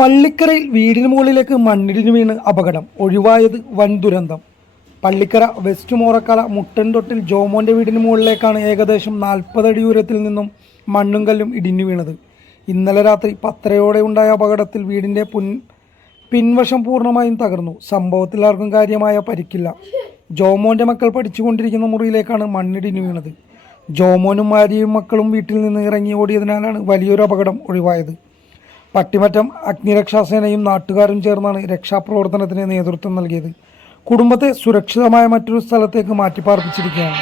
പള്ളിക്കരയിൽ വീടിന് മുകളിലേക്ക് മണ്ണിടിഞ്ഞു വീണ് അപകടം. ഒഴിവായത് വൻ ദുരന്തം. പള്ളിക്കര വെസ്റ്റ് മോറക്കാല മുട്ടൻ തൊട്ടിൽ ജോമോന്റെ വീടിന് മുകളിലേക്കാണ് ഏകദേശം നാൽപ്പതടി ഉയരത്തിൽ നിന്നും മണ്ണും കല്ലും ഇടിഞ്ഞു വീണത്. ഇന്നലെ രാത്രി പത്തരയോടെ ഉണ്ടായ അപകടത്തിൽ വീടിന്റെ പുൻ പിൻവശം പൂർണമായും തകർന്നു. സംഭവത്തിൽ ആർക്കും കാര്യമായ പരിക്കില്ല. ജോമോന്റെ മക്കൾ പഠിച്ചുകൊണ്ടിരിക്കുന്ന മുറിയിലേക്കാണ് മണ്ണിടിഞ്ഞു വീണത്. ജോമോനും ഭാര്യയും മക്കളും വീട്ടിൽ നിന്ന് ഇറങ്ങി ഓടിയതിനാലാണ് വലിയൊരു അപകടം ഒഴിവായത്. പട്ടിമറ്റം അഗ്നിരക്ഷാസേനയും നാട്ടുകാരും ചേർന്നാണ് രക്ഷാപ്രവർത്തനത്തിന് നേതൃത്വം നൽകിയത്. കുടുംബത്തെ സുരക്ഷിതമായ മറ്റൊരു സ്ഥലത്തേക്ക് മാറ്റിപ്പാർപ്പിച്ചിരിക്കുകയാണ്.